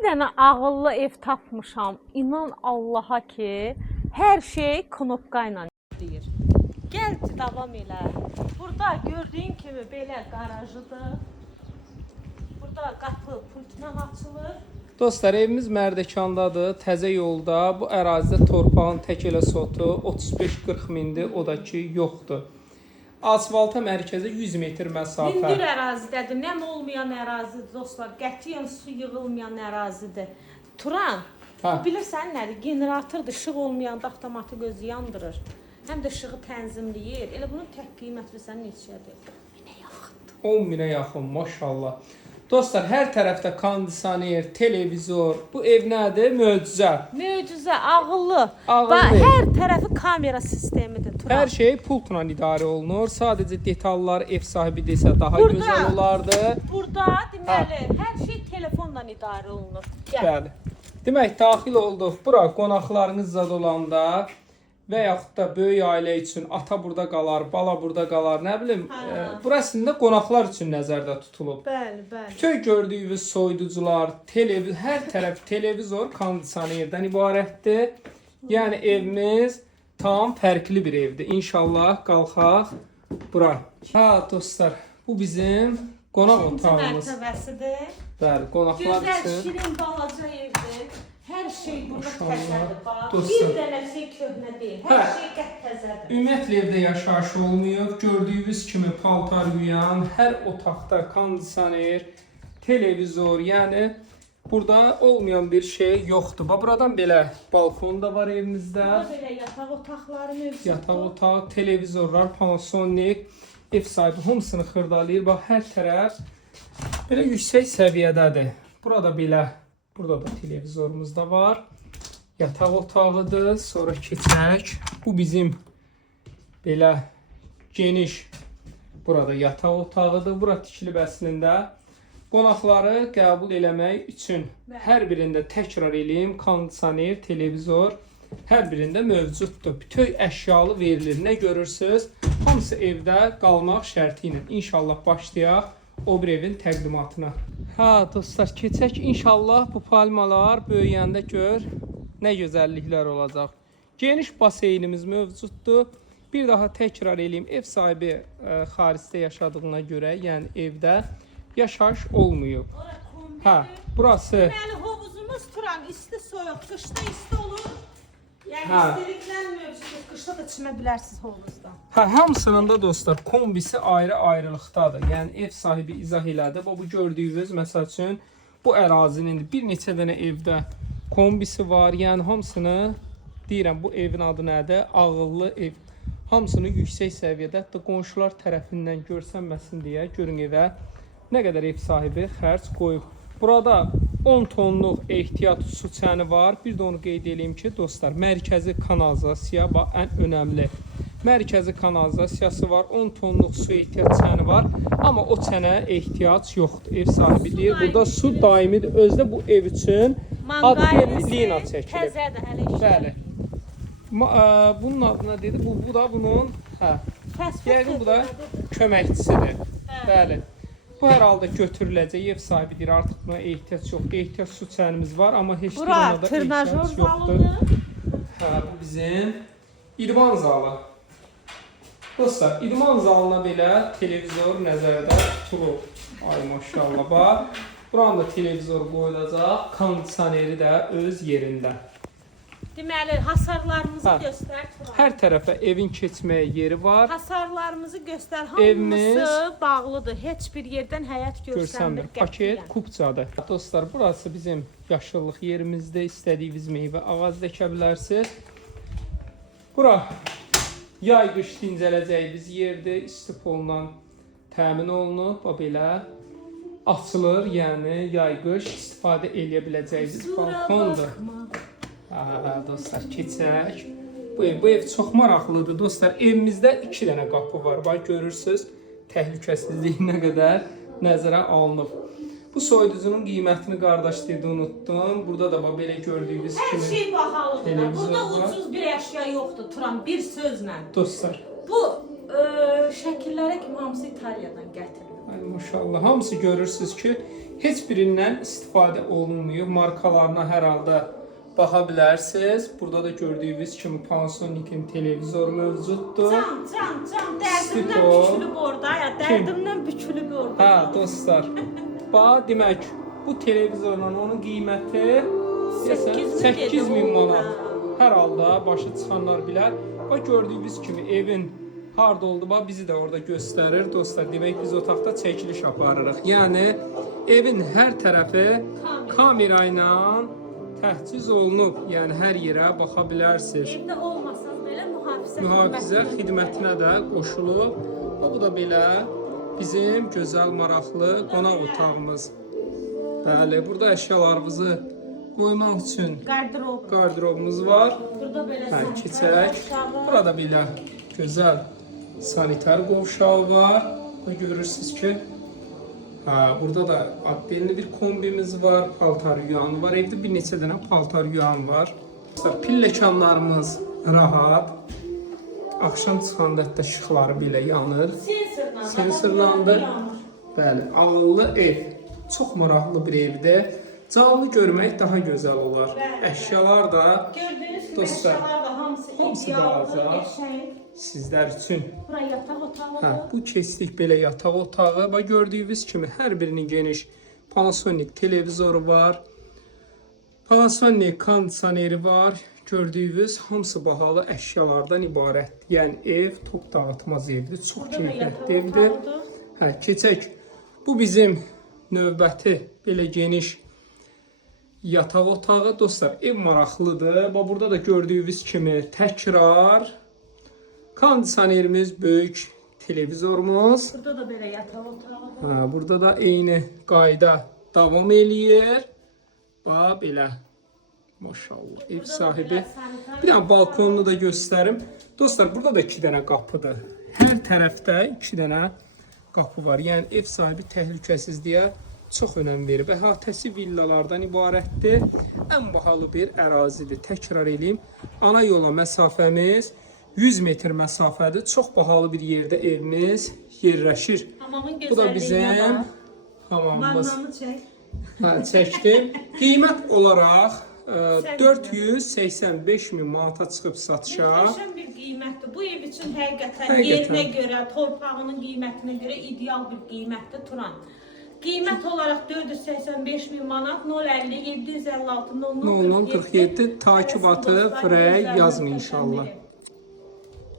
Bir dənə ağıllı ev tapmışam. İnan Allaha ki, hər şey knopka ilə deyir. Gəl davam elə. Burada gördüyün kimi belə qarajıdır. Burada qapı pultla açılır. Dostlar, evimiz Mərdəkandadır, təzə yolda. Bu ərazidə torpağın tək elə sotu 35-40 mindir, o da ki, yoxdur. Asfalta mərkəzə 100 metr məsafə. Hündür ərazidədir, nəm olmayan ərazidir dostlar, qətiyyən su yığılmayan ərazidir. Turan, bilirsən nədir? Generatordur, işıq olmayanda avtomatik özü yandırır. Həm də işığı tənzimləyir. Elə bunun tək qiymət bilsən neçədir? 10 minə yaxın, maşallah. Dostlar, hər tərəfdə kondisioner, televizor. Bu ev nədir? Möcüzə. Möcüzə, ağıllı. Ağıllı. Hər tərəfi kamera sistemidir. Turan. Hər şey pultla idarə olunur. Sadəcə detallar ev sahibi desə daha gözəl olardı. Burada deməli, hər şey telefonla idarə olunur. Bəli. Demək, daxil olduq. Bura qonaqlarınız zad olanda və yaxud da böyük ailə üçün ata burada qalar, bala burada qalar, nə bilim, burasında qonaqlar üçün nəzərdə tutulub. Bəli, bəli. Bütün gördüyünüz soyuducular, hər tərəf televizor, kondisionerdən ibarətdir. Yəni evimiz tam fərqli bir evdir. İnşallah qalxaq bura. Dostlar, bu bizim qonaq otağımız. Mərtəbəsidir. Bəli, qonaqlar Gözəl, üçün. şirin, balaca evdir. Hər şey burada təzədir. Bax, Dostlar. bir dənə şey köhnə deyil. Hər şey qət təzədir. Ümumiyyətlə evdə yaşayış olmuyor. Gördüyünüz kimi paltar yuyan, hər otaqda kondisioner, televizor, yəni burada olmayan bir şey yoxdur. Bax, buradan belə balkon da var evimizdə. Burada belə yataq otaqları mövcuddur. Yataq otağı, televizorlar, Panasonic, ev sahibi hamısını xırdalayır. Bax, hər tərəf belə yüksək səviyyədədir. Burada belə, burada da televizorumuz da var. Yataq otağıdır. Sonra keçək. Bu bizim belə geniş, burada yataq otağıdır. Bura tikilib əslində qonaqları qəbul eləmək üçün. Hər birində təkrar eləyim, kondisioner, televizor hər birində mövcuddur. Bütün əşyalı verilir. Nə görürsünüz? Hamısı evdə qalmaq şərti ilə. İnşallah başlayaq o bir evin təqdimatına. Dostlar, keçək. İnşallah bu palmalar böyüyəndə gör nə gözəlliklər olacaq. Geniş baseynimiz mövcuddur. Bir daha təkrar eləyim, ev sahibi xaricdə yaşadığına görə, yəni evdə yaşayış olmuyor. Burası. Deməli, hovuzumuz Turan, isti soyuq, qışda isti olur. Yəni istiliklə mövcuddur, qışda da çimə bilərsiniz hovuzda. Hamısının da dostlar kombisi ayrı-ayrılıqdadır. Yəni ev sahibi izah elədi. Bu gördüyünüz məsəl üçün bu ərazinin bir neçə dənə evdə kombisi var. Yəni hamısını deyirəm, bu evin adı nədir? Ağıllı ev. Hamısını yüksək səviyyədə, hətta qonşular tərəfindən görsənməsin deyə görün evə nə qədər ev sahibi xərc qoyub. Burada 10 tonluq ehtiyat su çəni var. Bir də onu qeyd edeyim ki, dostlar, mərkəzi kanalizasiya ən önəmli. Mərkəzi kanalizasiyası var, 10 tonluq su ehtiyat çəni var. Amma o çənə ehtiyac yoxdur. Ev sahibi deyir, burada su daimidir. Özdə bu ev üçün lina çəkilir. Təzədir hələ işlər. Bəli. Bunun adına dedi, bu da bunun, yəqin bu da köməkçisidir. Bəli. Bu hər halda götürüləcək, ev sahibi deyir, artıq buna ehtiyac yoxdur. Ehtiyac su çənimiz var, amma heç bir ona da ehtiyac yoxdur. Bu bizim idman zalı. Dostlar, idman zalına belə televizor nəzərdə tutulur. Ay maşallah, bax. Buranın da televizor qoyulacaq, kondisioneri də öz yerində. Deməli, hasarlarımızı göstər. Hər tərəfə evin keçməyə yeri var. Hasarlarımızı göstər. Hamısı bağlıdır. Heç bir yerdən həyət görsənmir. Paket kupçadır. Dostlar, burası bizim yaşıllıq yerimizdə. İstədiyiniz meyvə ağacı dəkə bilərsiniz. Bura yay qış dincələcəyimiz yerdir. İstipolla təmin olunub. Belə açılır, yəni yay qış istifadə edə biləcəyiniz balkondur. Dostlar, keçək. Bu ev çox maraqlıdır. Dostlar, evimizdə 2 dənə qapı var. Bax, görürsünüz, təhlükəsizliyi nə qədər nəzərə alınıb. Bu soyuducunun qiymətini qardaş dedi, unutdum. Burada da belə gördüyünüz kimi hər şey bahalıdır. televizor Burada var. ucuz bir əşya yoxdur, Turan, bir sözlə. Dostlar. Bu şəkillərə kimi hamısı İtaliyadan gətirilib. Ay maşallah. Hamısı görürsüz ki heç birindən istifadə olunmuyor. Markalarına hər halda baxa bilərsiniz. Burada da gördüyünüz kimi Panasonic'in televizoru mövcuddur. Can, dərdimdən Stipo. bükülüb orada, ya dərdimdən bükülüb orada. Ha dostlar. Bax demək bu televizorla onun qiyməti 8.000 manat. Hər halda başı çıxanlar bilər. Bax gördüyünüz kimi evin harda oldu, bax bizi də orada göstərir. Dostlar, demək biz otaqda çəkiliş aparırıq. Yəni evin hər tərəfi kamera ilə təchiz olunub. Yəni hər yerə baxa bilərsiniz. Evdə olmasanız belə Mühafizə xidmətinə də qoşulub. Bu da belə bizim gözəl, maraqlı qonaq otağımız. Bəli, burada əşyalarımızı qoymaq üçün qardırobumuz var. Burada belə Keçək. Burada belə gözəl sanitar qovşağı var. Görürsünüz ki, burada da adlı bir kombimiz var, paltar yuyanı var. Evdə bir neçə dənə paltar yuyan var. Pilləkanlarımız rahat. Axşam çıxanda hətta işıqları belə yanır. Sensorlandır. Bəli, ağıllı ev. Çox maraqlı bir evdir. Canlı görmək daha gözəl olar. Əşyalar da dostlar, hamısı balaca. Sizlər üçün. Bura yataq otağı. Bu keçdik belə yataq otağı. Bax gördüyünüz kimi hər birinin geniş Panasonic televizoru var. Panasonic kondisioneri var. Gördüyünüz hamısı bahalı əşyalardan ibarətdir. Yəni ev top dağıtmaz evdir. Çox keyfiyyətli evdir. Keçək. Bu bizim növbəti belə geniş yataq otağı. Dostlar, ev maraqlıdır. Bax burada da gördüyünüz kimi təkrar kondisionerimiz, böyük televizorumuz. Burada da belə yataq otağı. Burada da eyni qayda davam eləyir. Bax belə. Maşallah. Ev sahibi. Bir dənə balkonunu da göstərim. Dostlar, burada da 2 dənə qapıdır. Hər tərəfdə 2 dənə qapı var. Yəni ev sahibi təhlükəsizliyə çox önəm verir. Əhatəsi villalardan ibarətdir. Ən bahalı bir ərazidir. Təkrar edeyim. Ana yola məsafəmiz 100 metr məsafədir. Çox bahalı bir yerdə evimiz yerləşir. Bu da bizim hamamımız. Çəkdim. Qiymət olaraq 485.000 manata çıxıb satışa. Möhtəşəm bir qiymətdir. Bu ev üçün həqiqətən yerinə görə, torpağının qiymətinə görə ideal bir qiymətdir Turan. Qiymət olaraq 485.000 manat 050 756 00 0047 takibatı Frey yazın inşallah.